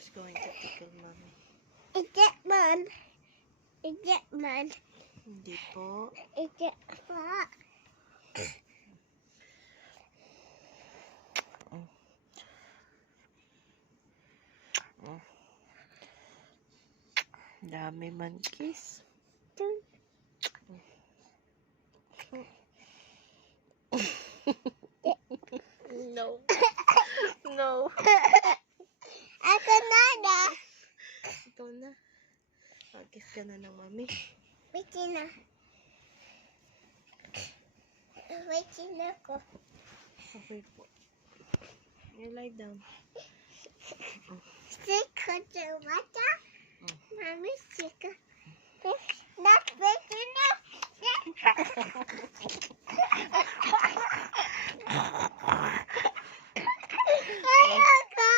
is going to tickle mommy. Ijek man. Ijek man. Hindi po. Ijek pa. Dami man kiss. No. No. Ako na na. Ikaw na. Kiss ka na ng mami. Wait na. Wait na ko. Okay po. You lie down. Sika sa mata. Mami, sika. Not wait na. Ayoko.